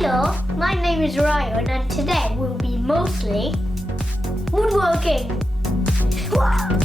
Hello, my name is Ryan and today we'll be mostly woodworking. Whoa!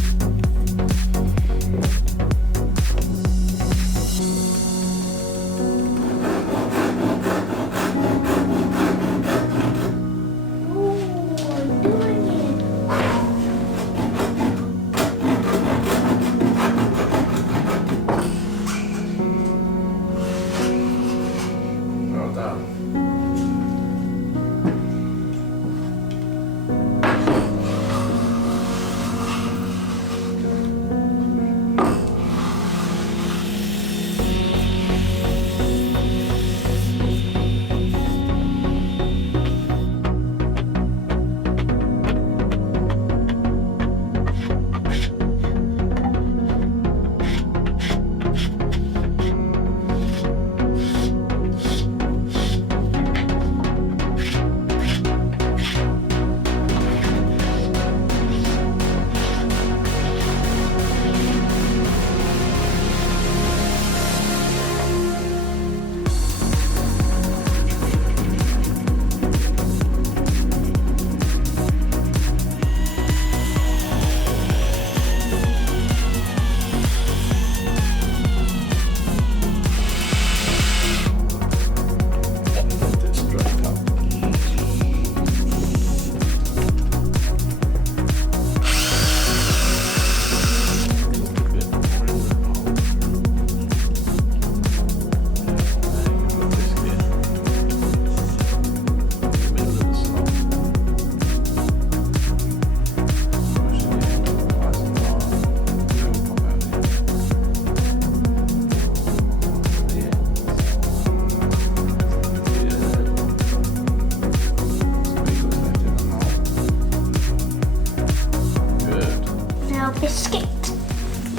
Biscuit.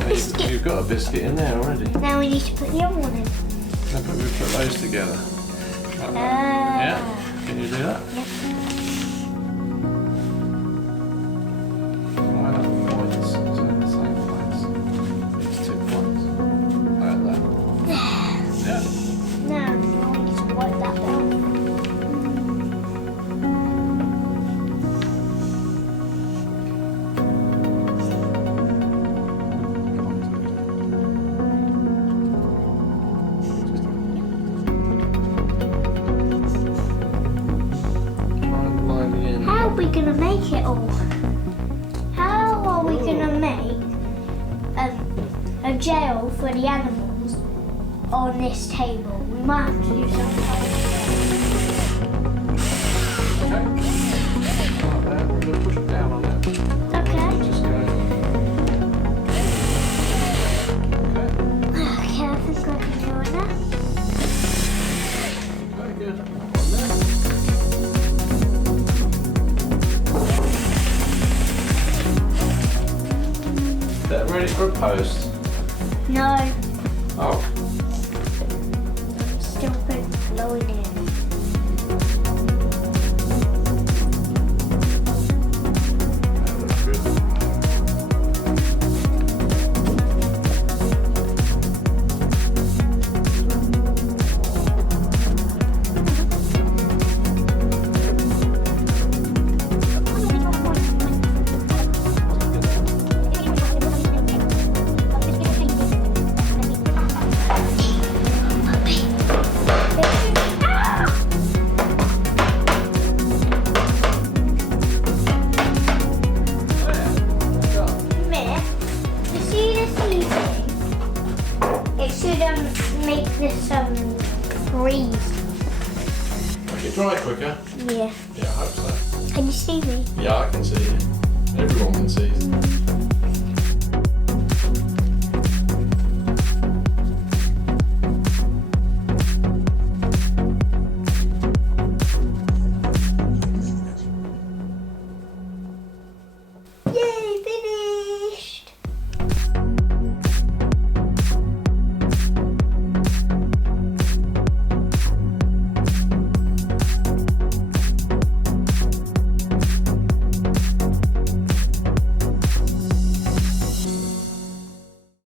Biscuit. You've got a biscuit in there already. Now we need to put the other one in. How about we put those together? Like that. Yeah? Can you do that? Yep. Line up the points so in the same place. It's 2 points. Like that. Yeah. Now we need to wipe that down. How are we going to make it all? How are we going to make a jail for the animals on this table? We might have to do something. Okay. Like that. We're going to push it down on that. Okay. Just go. Okay. Okay, I think I can do it now. Very good. On there. Is that ready for a post? No, Oh. still put blowing in. That looks good. It should make this freeze. Make it dry quicker. Yeah. Yeah, I hope so. Can you see me? Yeah, I can see you. Everyone can see you.